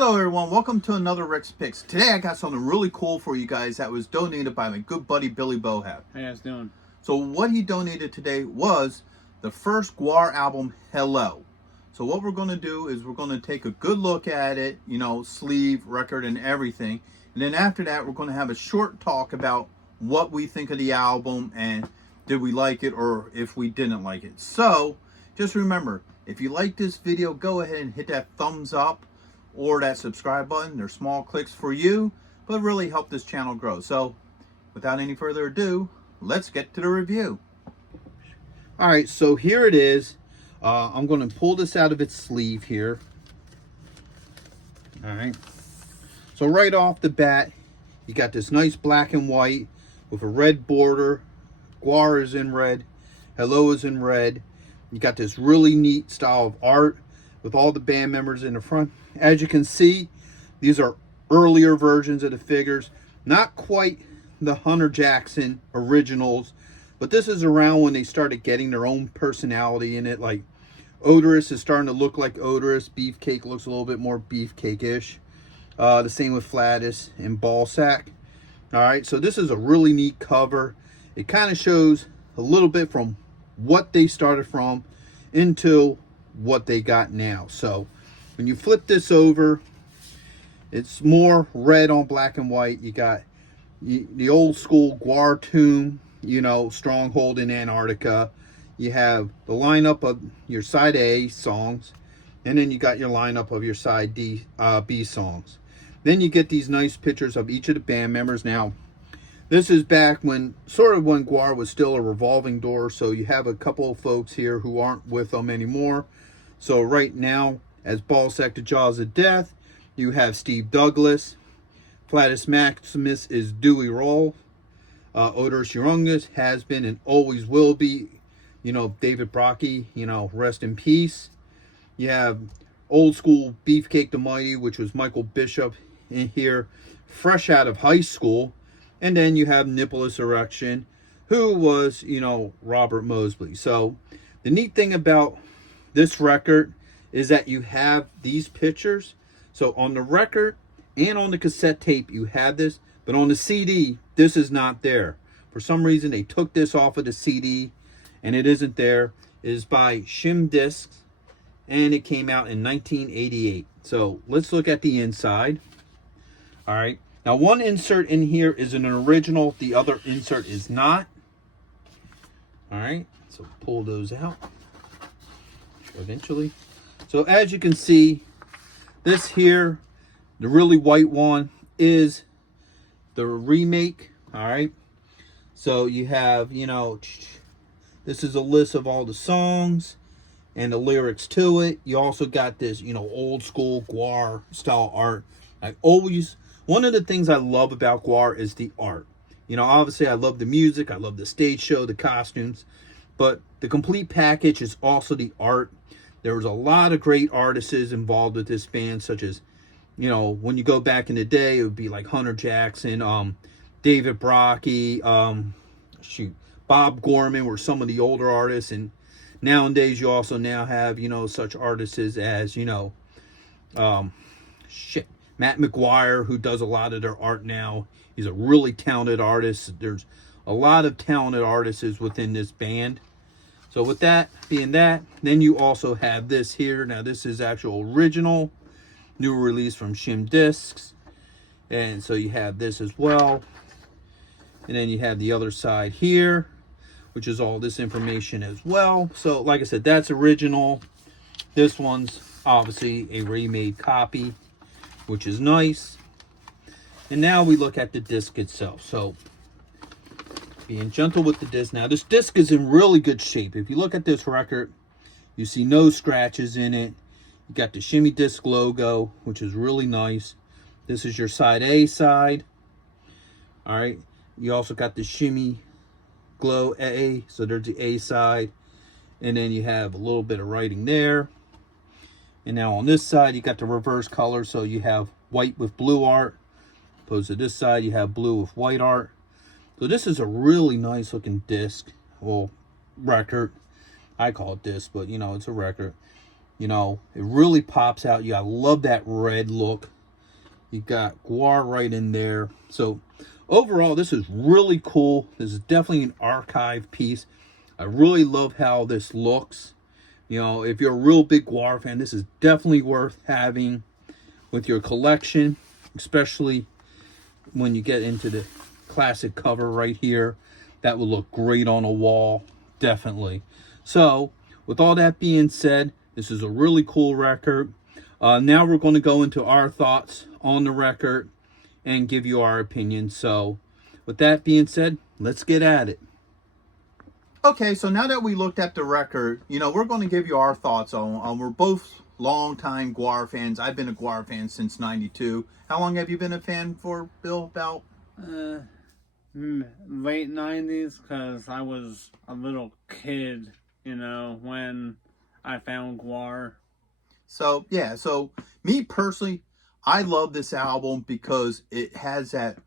Hello everyone, welcome to another Rick's Picks. Today I got something really cool for you guys that was donated by my good buddy Billy Bohab. How you guys doing? So what he donated today was the first GWAR album, Hello. So what we're going to do is we're going to take a good look at it, you know, sleeve, record, and everything. And then after that we're going to have a short talk about what we think of the album and did we like it or if we didn't like it. So just remember, if you like this video, go ahead and hit that thumbs up or that subscribe button. They're small clicks for you, but really help this channel grow. So without any further ado, let's get to the review. All right, so here it is. I'm going to pull this out of its sleeve here. All right. So right off the bat, you got this nice black and white with a red border. GWAR is in red. Hello is in red. You got this really neat style of art with all the band members in the front. As you can see, these are earlier versions of the figures. Not quite the Hunter Jackson originals, but this is around when they started getting their own personality in it. Like Odorous is starting to look like Odorous. Beefcake looks a little bit more Beefcake-ish. The same with Flatus and Ballsack. All right, so this is a really neat cover. It kind of shows a little bit from what they started from into what they got now. So when you flip this over, it's more red on black and white. You got the old school GWAR tomb, you know, Stronghold in Antarctica. You have the lineup of your side A songs, and then you got your lineup of your side B songs. Then you get these nice pictures of each of the band members. Now, this is back when, sort of when GWAR was still a revolving door, so you have a couple of folks here who aren't with them anymore. So right now, as Ballsack the Jaws of Death, you have Steve Douglas. Flatus Maximus is Dewey Roll. Odorous Urungus has been and always will be, you know, David Brocky, you know, rest in peace. You have old school Beefcake the Mighty, which was Michael Bishop in here, fresh out of high school. And then you have Nippolus Erection, who was, you know, Robert Mosley. So the neat thing about this record is that you have these pictures. So on the record and on the cassette tape, you have this. But on the CD, this is not there. For some reason, they took this off of the CD, and it isn't there. It is by Shim Discs, and it came out in 1988. So let's look at the inside. All right. Now, one insert in here is an original. The other insert is not. All right. So pull those out eventually. So as you can see, this here, the really white one, is the remake. All right. So you have, you know, this is a list of all the songs and the lyrics to it. You also got this, you know, old school GWAR style art. One of the things I love about GWAR is the art. You know, obviously I love the music, I love the stage show, the costumes, but the complete package is also the art. There was a lot of great artists involved with this band, such as, you know, when you go back in the day, it would be like Hunter Jackson, David Brocky, Bob Gorman were some of the older artists. And nowadays you also now have, you know, such artists as, you know, Matt McGuire, who does a lot of their art now. He's a really talented artist. There's a lot of talented artists within this band. So with that being that, then you also have this here. Now this is actual original, new release from Shim Discs. And so you have this as well. And then you have the other side here, which is all this information as well. So like I said, that's original. This one's obviously a remade copy, which is nice. And now we look at the disc itself. So being gentle with the disc. Now this disc is in really good shape. If you look at this record, you see no scratches in it. You got the Shimmy Disc logo, which is really nice. This is your side A side. All right. You also got the Shimmy Glow A. So there's the A side. And then you have a little bit of writing there. And now on this side, you got the reverse color. So you have white with blue art. Opposed to this side, you have blue with white art. So this is a really nice looking disc. Well, record. I call it disc, but you know, it's a record. You know, it really pops out. I love that red look. You got GWAR right in there. So overall, this is really cool. This is definitely an archive piece. I really love how this looks. You know, if you're a real big GWAR fan, this is definitely worth having with your collection, especially when you get into the classic cover right here. That will look great on a wall, definitely. So, with all that being said, this is a really cool record. Now we're going to go into our thoughts on the record and give you our opinion. So, with that being said, let's get at it. Okay, so now that we looked at the record, you know, we're going to give you our thoughts on we're both longtime GWAR fans. I've been a GWAR fan since '92. How long have you been a fan for, Bill? About? Late 90s, because I was a little kid, you know, when I found GWAR. So, yeah, so me personally, I love this album because it has that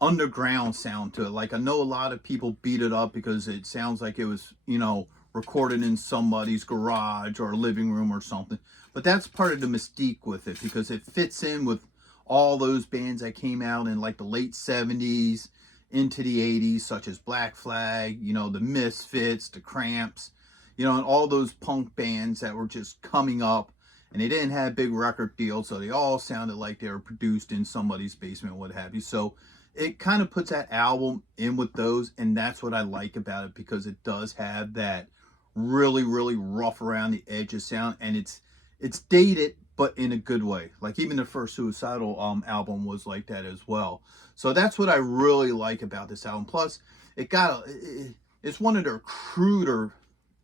underground sound to it. Like, I know a lot of people beat it up because it sounds like it was, you know, recorded in somebody's garage or living room or something. But that's part of the mystique with it, because it fits in with all those bands that came out in like the late 70s into the 80s, such as Black Flag, you know, the Misfits, the Cramps, you know, and all those punk bands that were just coming up, and they didn't have big record deals, so they all sounded like they were produced in somebody's basement, what have you. So it kind of puts that album in with those, and that's what I like about it, because it does have that really, really rough around the edges sound, and it's dated, but in a good way. Like, even the first Suicidal album was like that as well. So that's what I really like about this album. Plus, it's one of their cruder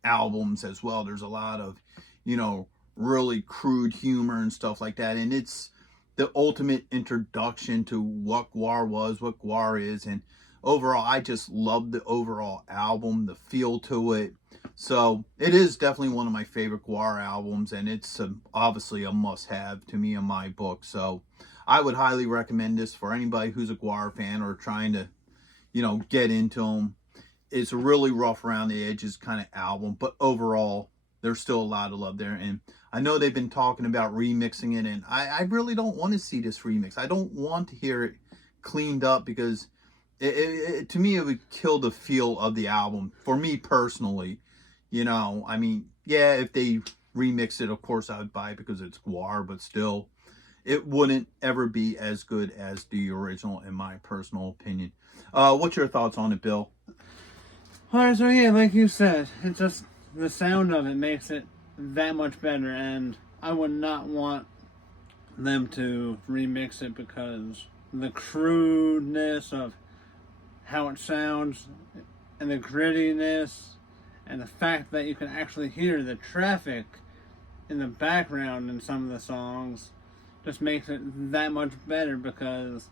albums as well. There's a lot of, you know, really crude humor and stuff like that, and it's the ultimate introduction to what GWAR was, what GWAR is, and overall, I just love the overall album, the feel to it. So it is definitely one of my favorite GWAR albums, and it's obviously a must-have to me in my book. So I would highly recommend this for anybody who's a GWAR fan or trying to, you know, get into them. It's a really rough around the edges kind of album, but overall, there's still a lot of love there. And I know they've been talking about remixing it, and I really don't want to see this remix. I don't want to hear it cleaned up, because to me, it would kill the feel of the album. For me personally, you know, I mean, yeah, if they remix it, of course I would buy it because it's GWAR, but still, it wouldn't ever be as good as the original, in my personal opinion. What's your thoughts on it, Bill? Alright, so yeah, like you said, it's just the sound of it makes it that much better, and I would not want them to remix it, because the crudeness of how it sounds and the grittiness and the fact that you can actually hear the traffic in the background in some of the songs just makes it that much better, because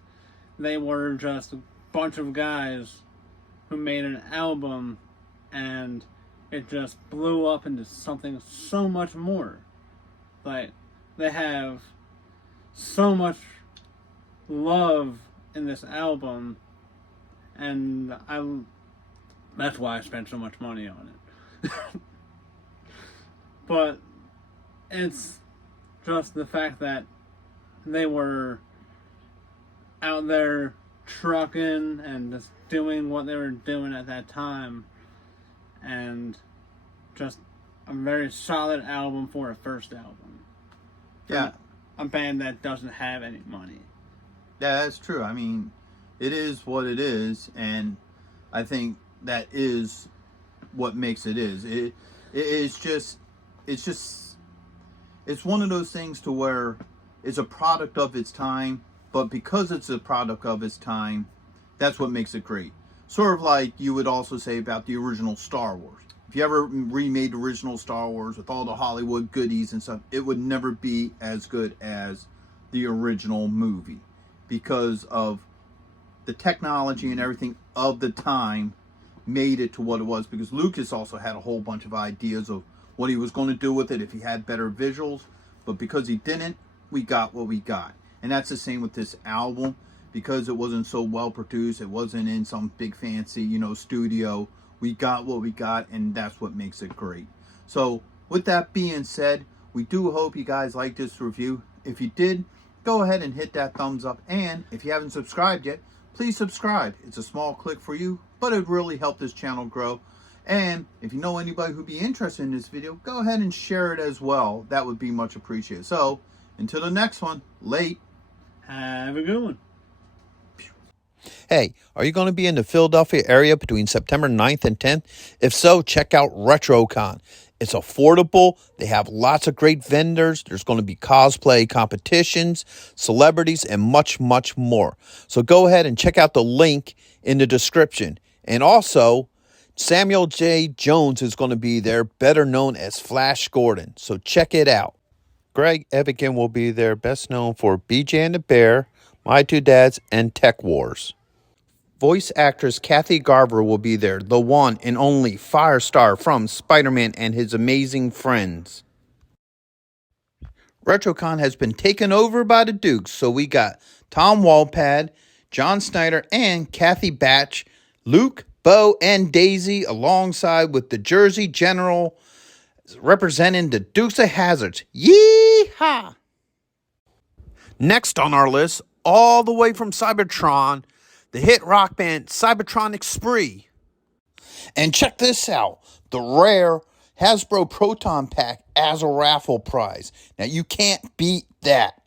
they were just a bunch of guys who made an album, and it just blew up into something so much more. Like, they have so much love in this album, and that's why I spent so much money on it. But it's just the fact that they were out there trucking and just doing what they were doing at that time, and just a very solid album for a first album. Yeah. A band that doesn't have any money. Yeah, that's true. I mean, it is what it is, and I think that is what makes it is. It's one of those things to where it's a product of its time, but because it's a product of its time, that's what makes it great. Sort of like you would also say about the original Star Wars. If you ever remade the original Star Wars with all the Hollywood goodies and stuff, it would never be as good as the original movie, because of the technology and everything of the time made it to what it was. Because Lucas also had a whole bunch of ideas of what he was going to do with it if he had better visuals, but because he didn't, we got what we got. And that's the same with this album. Because it wasn't so well produced, it wasn't in some big fancy, you know, studio, we got what we got, and that's what makes it great. So with that being said, we We do hope you guys like this review. If you did, go ahead and hit that thumbs up. And if you haven't subscribed yet, please subscribe. It's a small click for you, but it really helped this channel grow. And if you know anybody who'd be interested in this video, go ahead and share it as well. That would be much appreciated. So until the next one, late. Have a good one. Hey, are you going to be in the Philadelphia area between September 9th and 10th? If so, check out RetroCon. It's affordable. They have lots of great vendors. There's going to be cosplay competitions, celebrities, and much, much more. So go ahead and check out the link in the description. And also, Samuel J. Jones is going to be there, better known as Flash Gordon. So check it out. Greg Evigan will be there, best known for BJ and the Bear, My Two Dads, and Tech Wars. Voice actress Kathy Garver will be there, the one and only Firestar from Spider-Man and His Amazing Friends. RetroCon has been taken over by the Dukes, so we got Tom Walpad, John Snyder, and Kathy Batch, Luke, Bo, and Daisy, alongside with the Jersey General representing the Dukes of Hazzards. Yee-haw! Next on our list, all the way from Cybertron, the hit rock band Cybertronic Spree. And check this out, the rare Hasbro Proton Pack as a raffle prize. Now you can't beat that.